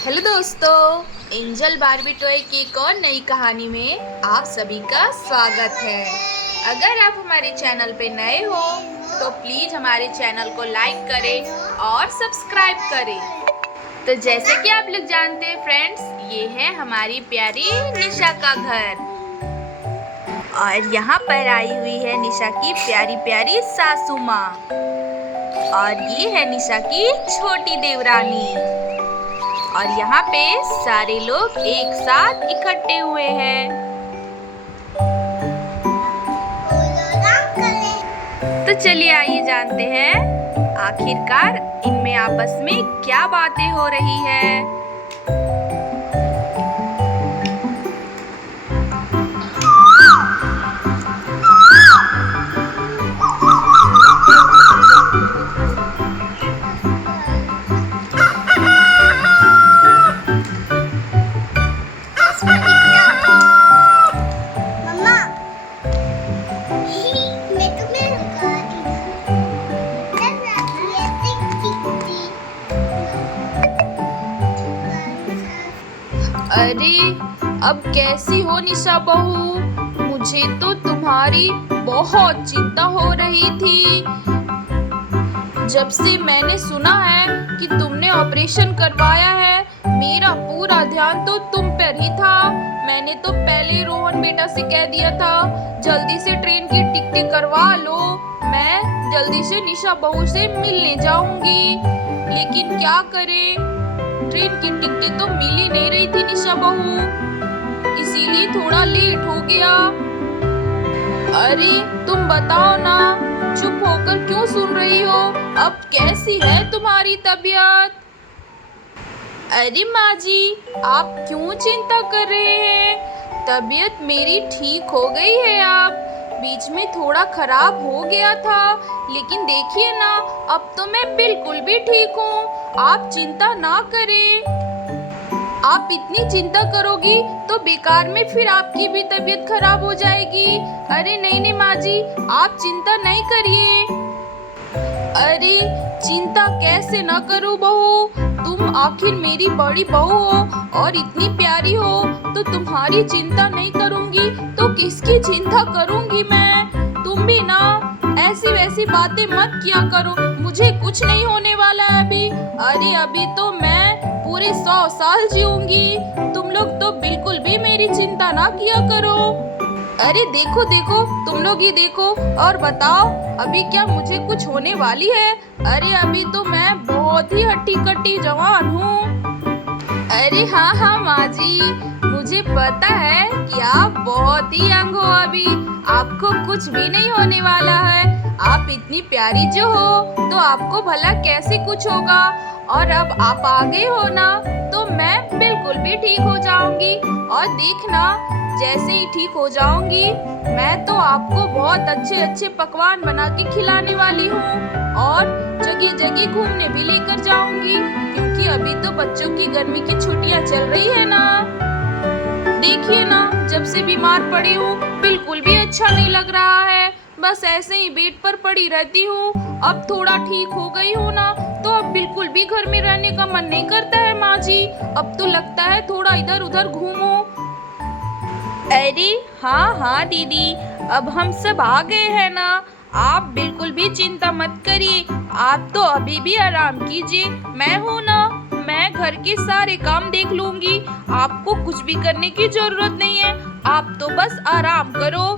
Hello दोस्तों, angel Barbie toy की एक और नई कहानी में आप सभी का स्वागत है। अगर आप हमारे चैनल पे नए हो तो प्लीज़ हमारे चैनल को लाइक करें और सब्सक्राइब करें। तो जैसे कि आप लोग जानते हैं फ्रेंड्स, ये है हमारी प्यारी निशा का घर और यहाँ पर आई हुई है निशा की प्यारी प्यारी सासू माँ और ये है निशा की छोटी देवरानी। और यहाँ पे सारे लोग एक साथ इकट्ठे हुए हैं। तो चलिए आइए जानते हैं आखिरकार इनमें आपस में क्या बातें हो रही है। अरे अब कैसी हो निशा बहू? मुझे तो तुम्हारी बहुत चिंता हो रही थी। जब से मैंने सुना है कि तुमने ऑपरेशन करवाया है, मेरा पूरा ध्यान तो तुम पर ही था। मैंने तो पहले रोहन बेटा से कह दिया था जल्दी से ट्रेन की टिकट करवा लो, मैं जल्दी से निशा बहू से मिलने जाऊंगी। लेकिन क्या करें, ट्रेन की टिकटें तो मिल ही नहीं रही थी निशा बहू, इसीलिए थोड़ा लेट हो गया। अरे तुम बताओ ना, चुप होकर क्यों सुन रही हो? अब कैसी है तुम्हारी तबीयत? अरे माँ जी, आप क्यों चिंता कर रहे हैं? तबीयत मेरी ठीक हो गई है। अब बीच में थोड़ा खराब हो गया था, लेकिन देखिए ना, अब तो मैं बिल्कुल भी ठीक हूँ। आप चिंता ना करें। आप इतनी चिंता करोगी तो बेकार में फिर आपकी भी तबीयत खराब हो जाएगी। अरे नहीं नहीं माँ जी, आप चिंता नहीं करिए। अरे चिंता कैसे न करूँ बहू, तुम आखिर मेरी बड़ी बहू हो और इतनी प्यारी हो, तो तुम्हारी चिंता नहीं करूँगी तो किसकी चिंता करूँगी मैं? तुम भी ना ऐसी वैसी बातें मत किया करो, मुझे कुछ नहीं होने वाला है अभी। अरे अभी तो मैं पूरे 100 साल जीऊंगी, तुम लोग तो बिल्कुल भी मेरी चिंता ना किया करो। अरे देखो देखो, तुम लोग ही देखो और बताओ अभी क्या मुझे कुछ होने वाली है? अरे अभी तो मैं बहुत ही हट्टी कट्टी जवान हूँ। अरे हाँ हाँ माँ जी, मुझे पता है कि आप बहुत ही यंग हो, अभी आपको कुछ भी नहीं होने वाला है। आप इतनी प्यारी जो हो तो आपको भला कैसे कुछ होगा। और अब आप आ गए हो ना, तो मैं बिल्कुल भी ठीक हो जाऊंगी। और देखना, जैसे ही ठीक हो जाऊंगी मैं तो आपको बहुत अच्छे अच्छे पकवान बना के खिलाने वाली हूँ और जगह जगह घूमने भी लेकर जाऊंगी, क्योंकि अभी तो बच्चों की गर्मी की छुट्टियाँ चल रही है ना। देखिए ना, जब से बीमार पड़ी हूँ बिल्कुल भी अच्छा नहीं लग रहा है, बस ऐसे ही बेड पर पड़ी रहती हूँ। अब थोड़ा ठीक हो गई हूँ ना, तो अब बिल्कुल भी घर में रहने का मन नहीं करता है माँ जी। अब तो लगता है थोड़ा इधर उधर घूमूं। अरे हाँ हाँ दीदी, अब हम सब आ गए हैं ना, आप बिल्कुल भी चिंता मत करिए। आप तो अभी भी आराम कीजिए, मैं हूँ ना, मैं घर के सारे काम देख लूंगी। आपको कुछ भी करने की जरूरत नहीं है, आप तो बस आराम करो।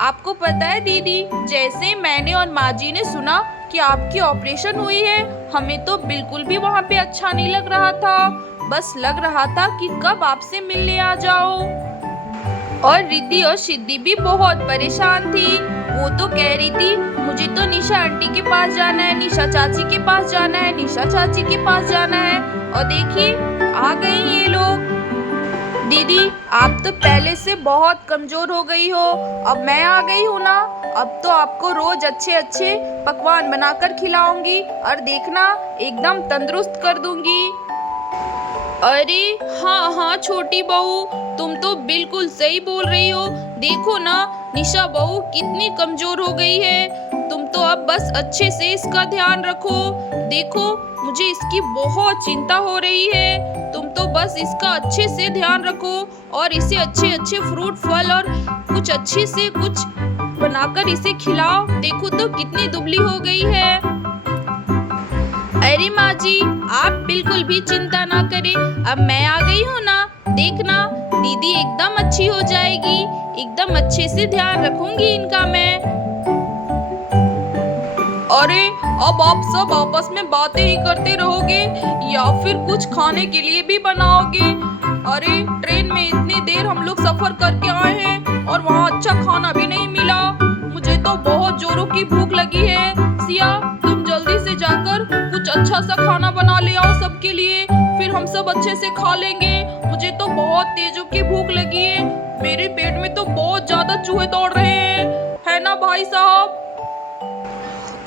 आपको पता है दीदी, जैसे मैंने और माँ जी ने सुना कि आपकी ऑपरेशन हुई है, हमें तो बिल्कुल भी वहाँ पे अच्छा नहीं लग रहा था। बस लग रहा था कि कब आपसे मिलने आ जाओ। और रिद्धि और सिद्धि भी बहुत परेशान थी। वो तो कह रही थी मुझे तो निशा आंटी के पास जाना है, निशा चाची के पास जाना है, निशा चाची के पास जाना है। और देखिए आ गए ये लोग। दीदी आप तो पहले से बहुत कमजोर हो गई हो, अब मैं आ गई हूँ ना, अब तो आपको रोज अच्छे अच्छे पकवान बनाकर खिलाऊंगी और देखना एकदम तंदुरुस्त कर दूंगी। अरे हाँ हाँ छोटी बहू, तुम तो बिल्कुल सही बोल रही हो। देखो ना निशा बहू कितनी कमजोर हो गई है। तुम तो अब बस अच्छे से इसका ध्यान रखो। देखो मुझे इसकी बहुत चिंता हो रही है, तो बस इसका अच्छे से ध्यान रखो और इसे अच्छे अच्छे फ्रूट फल और कुछ अच्छे से कुछ बनाकर इसे खिलाओ। देखो तो कितनी दुबली हो गई है। अरे माँ जी, आप बिल्कुल भी चिंता ना करें, अब मैं आ गई हूँ ना। देखना दीदी एकदम अच्छी हो जाएगी, एकदम अच्छे से ध्यान रखूंगी इनका मैं। अरे अब आप सब आपस में बातें ही करते रहोगे या फिर कुछ खाने के लिए भी बनाओगे? अरे ट्रेन में इतनी देर हम लोग सफर करके आए हैं और वहाँ अच्छा खाना भी नहीं मिला। मुझे तो बहुत जोरों की भूख लगी है। सिया, तुम जल्दी से जाकर कुछ अच्छा सा खाना बना ले आओ सबके लिए, फिर हम सब अच्छे से खा लेंगे। मुझे तो बहुत तेजों की भूख लगी है, मेरे पेट में तो बहुत ज्यादा चूहे दौड़ रहे हैं, है ना भाई साहब?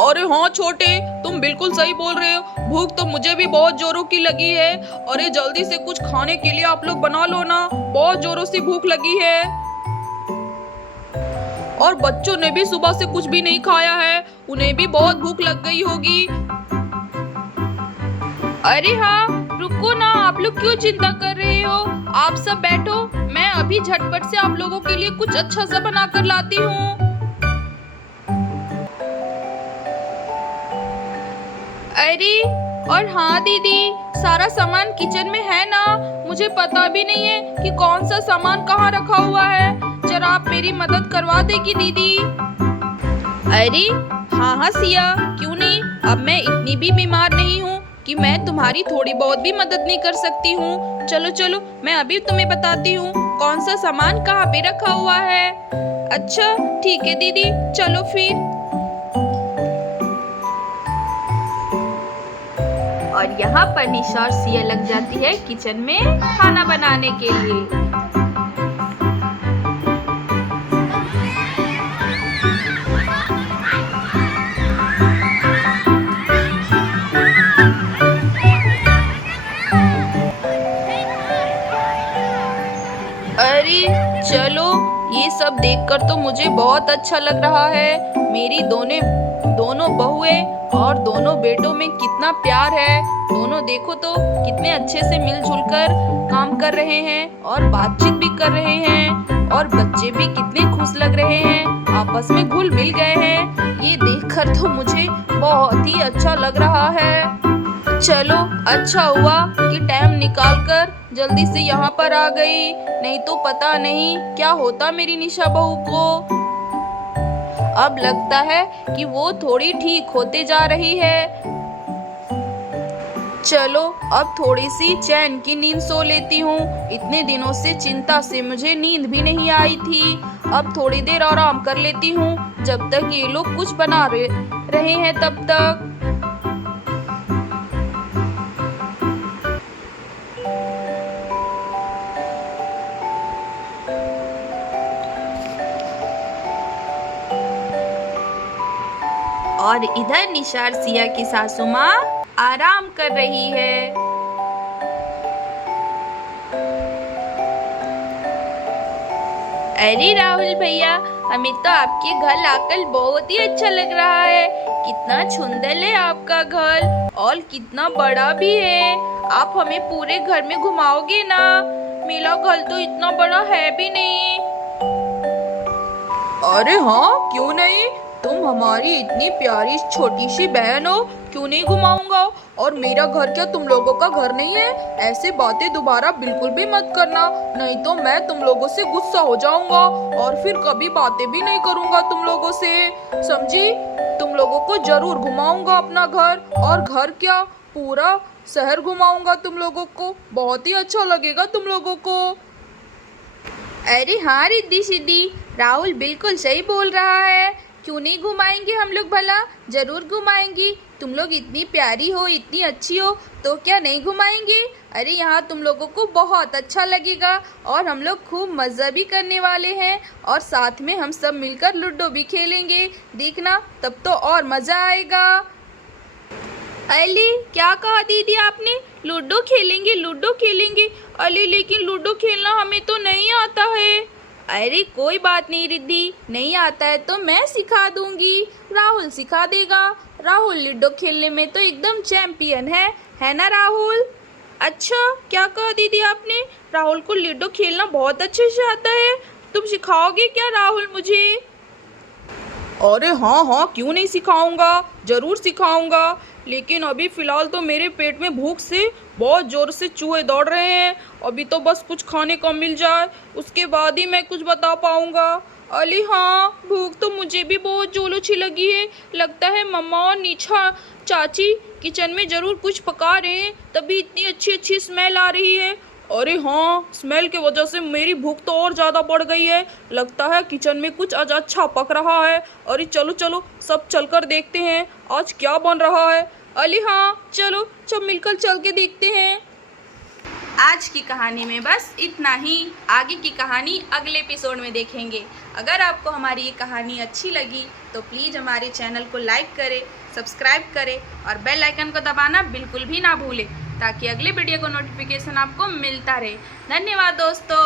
अरे हाँ छोटे, तुम बिल्कुल सही बोल रहे हो, भूख तो मुझे भी बहुत जोरों की लगी है। अरे जल्दी से कुछ खाने के लिए आप लोग बना लो ना, बहुत जोरों से भूख लगी है। और बच्चों ने भी सुबह से कुछ भी नहीं खाया है, उन्हें भी बहुत भूख लग गई होगी। अरे हाँ, रुको ना, आप लोग क्यों चिंता कर रहे हो? आप सब बैठो, मैं अभी झटपट से आप लोगों के लिए कुछ अच्छा सा बना कर लाती हूँ। अरे और हाँ दीदी, सारा सामान किचन में है ना? मुझे पता भी नहीं है कि कौन सा सामान कहाँ रखा हुआ है। जरा आप मेरी मदद करवा देगी दीदी? अरे हाँ हाँ सिया, क्यों नहीं, अब मैं इतनी भी बीमार नहीं हूँ कि मैं तुम्हारी थोड़ी बहुत भी मदद नहीं कर सकती हूँ। चलो चलो, मैं अभी तुम्हें बताती हूँ कौन सा सामान कहाँ पे रखा हुआ है। अच्छा ठीक है दीदी, चलो फिर। और यहाँ पर निशा और सिया लग जाती है किचन में खाना बनाने के लिए। अरे चलो, ये सब देखकर तो मुझे बहुत अच्छा लग रहा है। मेरी दोनों बहुएं और दोनों बेटों में कितना प्यार है। दोनों देखो तो कितने अच्छे से मिलजुल कर काम कर रहे हैं और बातचीत भी कर रहे हैं, और बच्चे भी कितने खुश लग रहे हैं, आपस में घुल मिल गए हैं। ये देखकर तो मुझे बहुत ही अच्छा लग रहा है। चलो अच्छा हुआ कि टाइम निकालकर जल्दी से यहाँ पर आ गई, नहीं तो पता नहीं क्या होता मेरी निशा बहू को। अब लगता है कि वो थोड़ी ठीक होते जा रही है। चलो अब थोड़ी सी चैन की नींद सो लेती हूँ। इतने दिनों से चिंता से मुझे नींद भी नहीं आई थी। अब थोड़ी देर आराम कर लेती हूँ, जब तक ये लोग कुछ बना रहे हैं तब तक। और इधर निशार सिया की सासू माँ आराम कर रही है। अरे राहुल भैया, हमें तो आपके घर आकर बहुत ही अच्छा लग रहा है। कितना सुंदर है आपका घर और कितना बड़ा भी है। आप हमें पूरे घर में घुमाओगे ना? मेरा घर तो इतना बड़ा है भी नहीं। अरे हाँ, क्यों नहीं, तुम हमारी इतनी प्यारी छोटी सी बहन हो, क्यों नहीं घुमाऊंगा। और मेरा घर क्या तुम लोगों का घर नहीं है? ऐसे बातें दोबारा बिल्कुल भी मत करना, नहीं तो मैं तुम लोगों से गुस्सा हो जाऊंगा और फिर कभी बातें भी नहीं करूंगा तुम लोगों से, समझी? तुम लोगों को जरूर घुमाऊंगा अपना घर, और घर क्या पूरा शहर घुमाऊंगा तुम लोगों को, बहुत ही अच्छा लगेगा तुम लोगों को। अरे हाँ रिद्धि सिद्धि, राहुल बिल्कुल सही बोल रहा है। क्यों नहीं घुमाएंगे हम लोग, भला जरूर घुमाएंगी। तुम लोग इतनी प्यारी हो, इतनी अच्छी हो, तो क्या नहीं घुमाएंगे? अरे यहाँ तुम लोगों को बहुत अच्छा लगेगा और हम लोग खूब मज़ा भी करने वाले हैं, और साथ में हम सब मिलकर लूडो भी खेलेंगे। देखना तब तो और मज़ा आएगा। अली क्या कहा दीदी आपने? लूडो खेलेंगे, लूडो खेलेंगे? अली लेकिन लूडो खेलना हमें तो नहीं आता है। अरे कोई बात नहीं रिद्धि, नहीं आता है तो मैं सिखा दूंगी, राहुल सिखा देगा। राहुल लूडो खेलने में तो एकदम चैंपियन है ना राहुल? अच्छा, क्या कहा दीदी आपने? राहुल को लूडो खेलना बहुत अच्छे से आता है। तुम सिखाओगे क्या राहुल मुझे? अरे हाँ हाँ, क्यों नहीं सिखाऊंगा, जरूर सिखाऊंगा। लेकिन अभी फ़िलहाल तो मेरे पेट में भूख से बहुत ज़ोर से चूहे दौड़ रहे हैं। अभी तो बस कुछ खाने को मिल जाए, उसके बाद ही मैं कुछ बता पाऊंगा। अली हाँ, भूख तो मुझे भी बहुत जोरों से लगी है। लगता है मम्मा और नीचा चाची किचन में ज़रूर कुछ पका रहे हैं, तभी इतनी अच्छी अच्छी स्मेल आ रही है। अरे हाँ, स्मेल की वजह से मेरी भूख तो और ज़्यादा बढ़ गई है। लगता है किचन में कुछ आज अच्छा पक रहा है। अरे चलो चलो, सब चलकर देखते हैं आज क्या बन रहा है। अली हाँ, चलो सब मिलकर चल के देखते हैं। आज की कहानी में बस इतना ही। आगे की कहानी अगले एपिसोड में देखेंगे। अगर आपको हमारी ये कहानी अच्छी लगी तो प्लीज़ हमारे चैनल को लाइक करें, सब्सक्राइब करें और बेल आइकन को दबाना बिल्कुल भी ना भूलें, ताकि अगले वीडियो को नोटिफिकेशन आपको मिलता रहे। धन्यवाद दोस्तों।